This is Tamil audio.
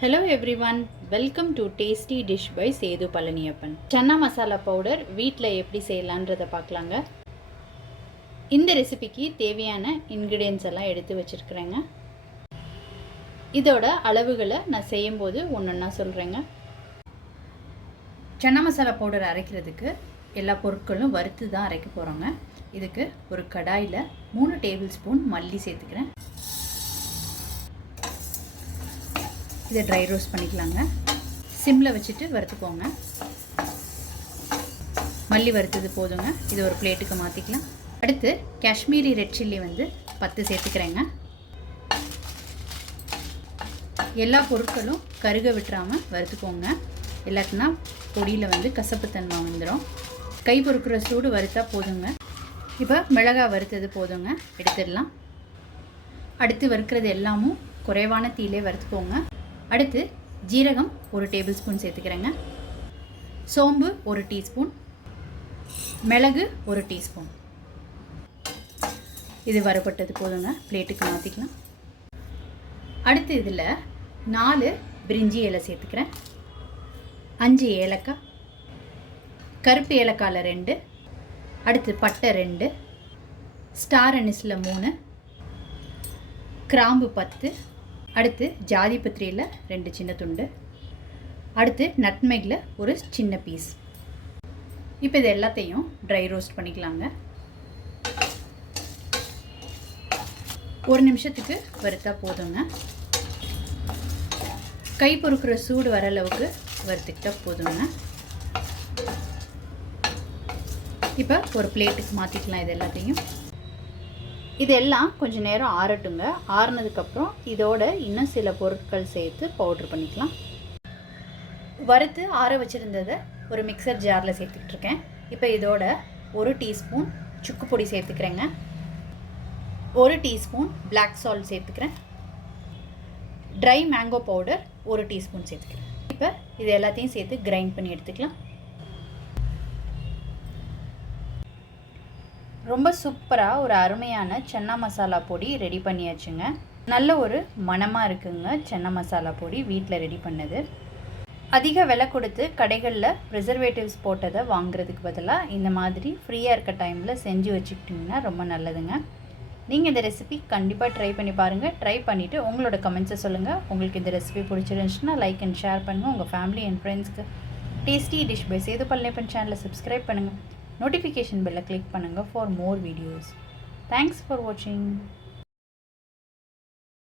Hello everyone, welcome to Tasty Dish by Sethu Palaniyappan. Chana masala powder வீட்டில் எப்படி செய்யலான்றதை பார்க்கலாங்க. இந்த ரெசிபிக்கு தேவையான இன்க்ரீடியன்ஸ் எல்லாம் எடுத்து வச்சுருக்கிறேங்க. இதோட அளவுகளை நான் செய்யும்போது ஒன்றொன்னா சொல்கிறேங்க. சன்னா மசாலா பவுடர் அரைக்கிறதுக்கு எல்லா பொருட்களும் வறுத்து தான் அரைக்க போகிறோங்க. இதுக்கு ஒரு கடாயில் 3 டேபிள் ஸ்பூன் மல்லி சேர்த்துக்கிறேன். இதை ட்ரை ரோஸ்ட் பண்ணிக்கலாங்க. சிம்மில் வச்சுட்டு வறுத்துக்கோங்க. மல்லி வறுத்தது போதுங்க. இது ஒரு பிளேட்டுக்கு மாற்றிக்கலாம். அடுத்து காஷ்மீரி ரெட் சில்லி 10 சேர்த்துக்கிறேங்க. எல்லா பொருட்களும் கருக விட்டுறாமல் வறுத்துக்கோங்க. இல்லாட்டினா பொடியில் கசப்புத்தன்மை வந்துடும். கை பொறுக்கிற சூடு வறுத்தா போதுங்க. இப்போ மிளகாய் வறுத்தது போதுங்க, எடுத்துடலாம். அடுத்து வறுக்கிறது எல்லாமும் குறைவான தீயிலே வறுத்துக்கோங்க. அடுத்து ஜீரகம் 1 டேபிள் ஸ்பூன் சேர்த்துக்கிறேங்க. சோம்பு 1 டீஸ்பூன், மிளகு 1 டீஸ்பூன். இது வறுபட்டது போதுங்க, பிளேட்டுக்கு மாற்றிக்கலாம். அடுத்து இதில் 4 பிரிஞ்சி இலை சேர்த்துக்கிறேன். 5 ஏலக்காய், கருப்பு ஏலக்காயில் 2, அடுத்து பட்டை 2, ஸ்டார் அனிஸில் 3, கிராம்பு 10, அடுத்து ஜாதி பத்திரியில் 2 சின்ன துண்டு, அடுத்து நட்மெகில் ஒரு சின்ன பீஸ். இப்போ இது எல்லாத்தையும் ட்ரை ரோஸ்ட் பண்ணிக்கலாங்க. 1 நிமிஷத்துக்கு வறுத்தா போதுங்க. கை பொறுக்கிற சூடு வர அளவுக்கு வறுத்துக்கிட்டா போதுங்க. இப்போ ஒரு பிளேட்டுக்கு மாற்றிக்கலாம். இது எல்லாத்தையும் இதெல்லாம் கொஞ்சம் நேரம் ஆறட்டுங்க. ஆறுனதுக்கப்புறம் இதோட இன்னும் சில பொருட்கள் சேர்த்து பவுட்ரு பண்ணிக்கலாம். வறுத்து ஆற வச்சுருந்ததை ஒரு மிக்சர் ஜாரில் சேர்த்துக்கிட்ருக்கேன். இப்போ இதோட 1 டீஸ்பூன் சுக்கு பொடி சேர்த்துக்கிறேங்க. 1 டீஸ்பூன் பிளாக் சால்ட் சேர்த்துக்கிறேன். ட்ரை மேங்கோ பவுடர் 1 டீஸ்பூன் சேர்த்துக்கிறேன். இப்போ இது எல்லாத்தையும் சேர்த்து கிரைண்ட் பண்ணி எடுத்துக்கலாம். ரொம்ப சூப்பராக ஒரு அருமையான சன்னா மசாலா பொடி ரெடி பண்ணியாச்சுங்க. நல்ல ஒரு மணமாக இருக்குங்க. சன்னா மசாலா பொடி வீட்டில் ரெடி பண்ணது. அதிக விலை கொடுத்து கடைகளில் ப்ரிசர்வேட்டிவ்ஸ் போட்டதை வாங்குறதுக்கு பதிலாக இந்த மாதிரி ஃப்ரீயாக இருக்க டைமில் செஞ்சு வச்சுக்கிட்டிங்கன்னா ரொம்ப நல்லதுங்க. நீங்கள் இந்த ரெசிபி கண்டிப்பாக ட்ரை பண்ணி பாருங்கள். ட்ரை பண்ணிவிட்டு உங்களோட கமெண்ட்ஸை சொல்லுங்கள். உங்களுக்கு இந்த ரெசிபி பிடிச்சிருந்துச்சுன்னா லைக் அண்ட் ஷேர் பண்ணுங்கள். உங்கள் ஃபேமிலி அண்ட் ஃப்ரெண்ட்ஸ்க்கு tasty dish by Sethu Palaniappan சேனலை சப்ஸ்கிரைப் பண்ணுங்கள். Notification bell click பண்ணுங்க for more videos. Thanks for watching.